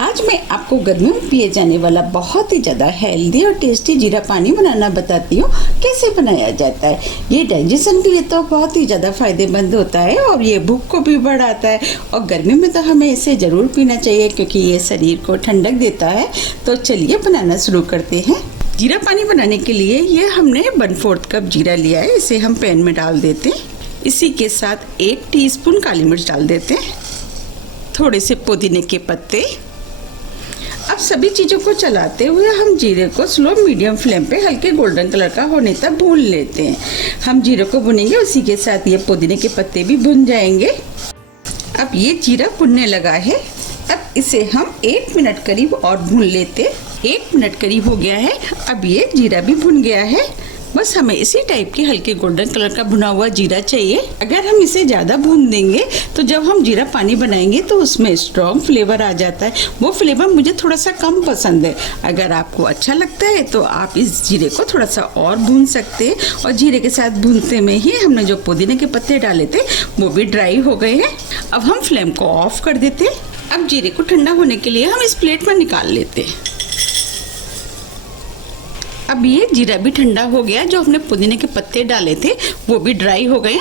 आज मैं आपको गर्मियों में पिए जाने वाला बहुत ही ज़्यादा हेल्दी और टेस्टी जीरा पानी बनाना बताती हूँ कैसे बनाया जाता है। ये डाइजेशन के लिए तो बहुत ही ज़्यादा फायदेमंद होता है और ये भूख को भी बढ़ाता है और गर्मी में तो हमें इसे ज़रूर पीना चाहिए क्योंकि ये शरीर को ठंडक देता है। तो चलिए बनाना शुरू करते हैं। जीरा पानी बनाने के लिए ये हमने 1/4 कप जीरा लिया है, इसे हम पैन में डाल देते हैं। इसी के साथ 1 टीस्पून काली मिर्च डाल देते हैं, थोड़े से पुदीने के पत्ते। अब सभी चीज़ों को चलाते हुए हम जीरे को स्लो मीडियम फ्लेम पे हल्के गोल्डन कलर का होने तक भून लेते हैं। हम जीरे को भुनेंगे, उसी के साथ ये पुदीने के पत्ते भी भुन जाएंगे। अब ये जीरा भुनने लगा है, अब इसे हम 1 मिनट करीब और भून लेते। 1 मिनट करीब हो गया है, अब ये जीरा भी भुन गया है। बस हमें इसी टाइप के हल्के गोल्डन कलर का भुना हुआ जीरा चाहिए। अगर हम इसे ज़्यादा भून देंगे तो जब हम जीरा पानी बनाएंगे तो उसमें स्ट्रॉन्ग फ्लेवर आ जाता है। वो फ्लेवर मुझे थोड़ा सा कम पसंद है। अगर आपको अच्छा लगता है तो आप इस जीरे को थोड़ा सा और भून सकते हैं। और जीरे के साथ भूनते में ही हमने जो पुदीने के पत्ते डाले थे वो भी ड्राई हो गए हैं। अब हम फ्लेम को ऑफ कर देते हैं। अब जीरे को ठंडा होने के लिए हम इस प्लेट में निकाल लेते हैं। अब ये जीरा भी ठंडा हो गया, जो हमने पुदीने के पत्ते डाले थे वो भी ड्राई हो गए।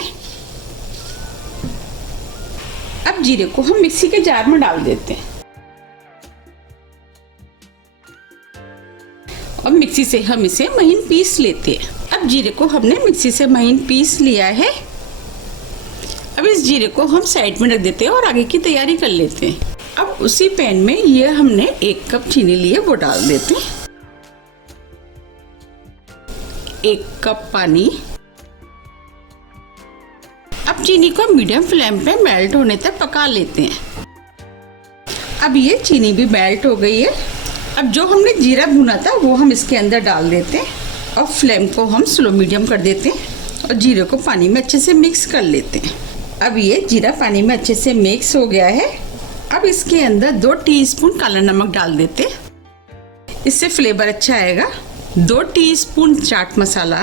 अब जीरे को हम मिक्सी के जार में डाल देते हैं और मिक्सी से हम इसे महीन पीस लेते हैं। अब जीरे को हमने मिक्सी से महीन पीस लिया है। अब इस जीरे को हम साइड में रख देते हैं और आगे की तैयारी कर लेते हैं। अब उसी पैन में ये हमने 1 कप चीनी लिए, वो डाल देते हैं। 1 कप पानी। अब चीनी को मीडियम फ्लेम पे मेल्ट होने तक पका लेते हैं। अब ये चीनी भी मेल्ट हो गई है। अब जो हमने जीरा भुना था वो हम इसके अंदर डाल देते हैं और फ्लेम को हम स्लो मीडियम कर देते हैं और जीरे को पानी में अच्छे से मिक्स कर लेते हैं। अब ये जीरा पानी में अच्छे से मिक्स हो गया है। अब इसके अंदर 2 टीस्पून काला नमक डाल देते हैं, इससे फ्लेवर अच्छा आएगा। 2 टीस्पून चाट मसाला।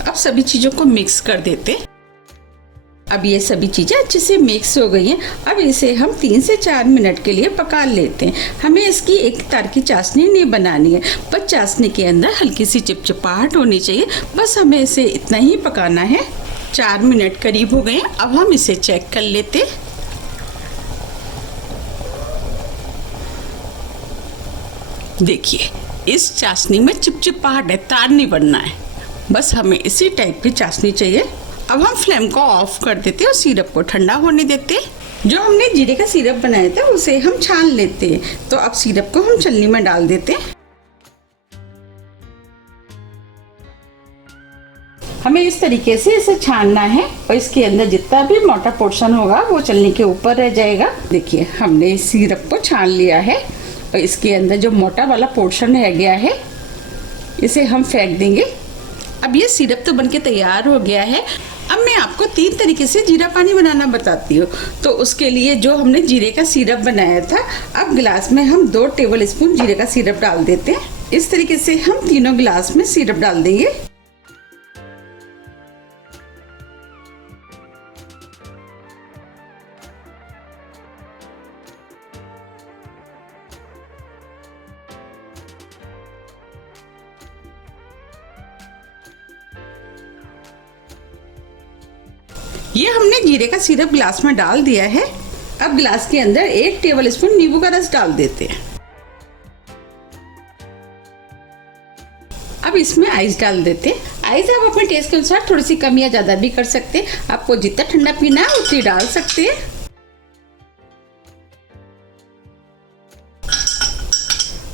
अब सभी चीज़ों को मिक्स कर देते। अब ये सभी चीज़ें अच्छे से मिक्स हो गई हैं। अब इसे हम 3 से 4 मिनट के लिए पका लेते हैं। हमें इसकी एक तार की चाशनी नहीं बनानी है, बस चाशनी के अंदर हल्की सी चिपचिपाहट होनी चाहिए। बस हमें इसे इतना ही पकाना है। 4 मिनट करीब हो गए। अब हम इसे चेक कर लेते। देखिए, इस चाशनी में चिपचिपाहट है, तार नहीं बनना है। बस हमें इसी टाइप की चाशनी चाहिए। अब हम फ्लेम को ऑफ कर देते और सिरप को ठंडा होने देते। जो हमने जीरे का सिरप बनाया था उसे हम छान लेते हैं। तो अब सिरप को हम छलनी में डाल देते। हमें इस तरीके से इसे छानना है और इसके अंदर जितना भी मोटा पोर्शन होगा वो छलनी के ऊपर रह जाएगा। देखिए, हमने इस सिरप को छान लिया है और इसके अंदर जो मोटा वाला पोर्शन रह गया है इसे हम फेंक देंगे। अब ये सिरप तो बनके तैयार हो गया है। अब मैं आपको 3 तरीके से जीरा पानी बनाना बताती हूँ। तो उसके लिए जो हमने जीरे का सिरप बनाया था, अब गिलास में हम 2 टेबलस्पून जीरे का सिरप डाल देते हैं। इस तरीके से हम तीनों गिलास में सिरप डाल देंगे। ये हमने जीरे का सिरप गिलास में डाल दिया है। अब गिलास के अंदर 1 टेबलस्पून नींबू का रस डाल देते हैं। अब इसमें आइस डाल देते हैं। आइस आप अपने टेस्ट के अनुसार थोड़ी सी कम या ज़्यादा भी कर सकते हैं। आपको जितना ठंडा पीना है उतनी डाल सकते हैं।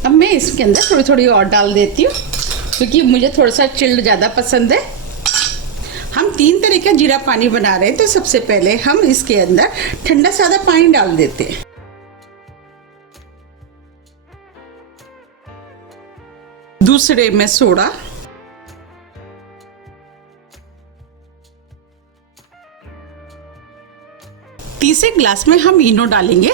अब मैं इसके अंदर थोड़ी थोड़ी और डाल देती हूँ क्योंकि मुझे थोड़ा सा चिल्ड ज़्यादा पसंद है। हम 3 तरह का जीरा पानी बना रहे हैं, तो सबसे पहले हम इसके अंदर ठंडा सादा पानी डाल देते हैं। दूसरे में सोडा, तीसरे ग्लास में हम इनो डालेंगे।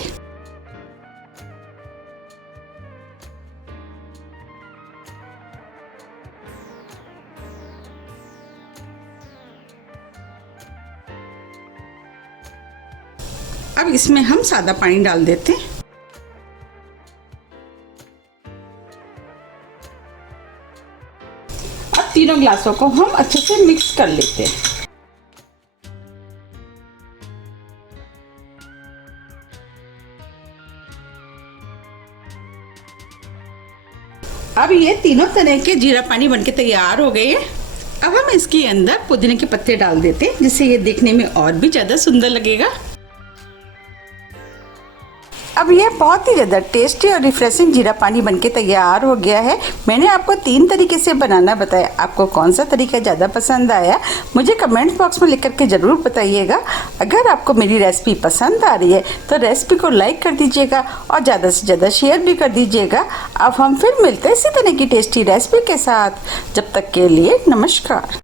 अब अब इसमें हम सादा पानी डाल देते हैं। अब तीनों ग्लासों को हम अच्छे से मिक्स कर लेते हैं। अब ये तीनों तरह के जीरा पानी बनके तैयार हो गए हैं। अब हम इसके अंदर पुदीने के पत्ते डाल देते हैं, जिससे ये देखने में और भी ज़्यादा सुंदर लगेगा। अब ये बहुत ही ज़्यादा टेस्टी और रिफ्रेशिंग जीरा पानी बनके तैयार हो गया है। मैंने आपको 3 तरीके से बनाना बताया। आपको कौन सा तरीका ज़्यादा पसंद आया मुझे कमेंट बॉक्स में लिख करके ज़रूर बताइएगा। अगर आपको मेरी रेसिपी पसंद आ रही है तो रेसिपी को लाइक कर दीजिएगा और ज़्यादा से ज़्यादा शेयर भी कर दीजिएगा। अब हम फिर मिलते हैं इसी तरह की टेस्टी रेसिपी के साथ। जब तक के लिए नमस्कार।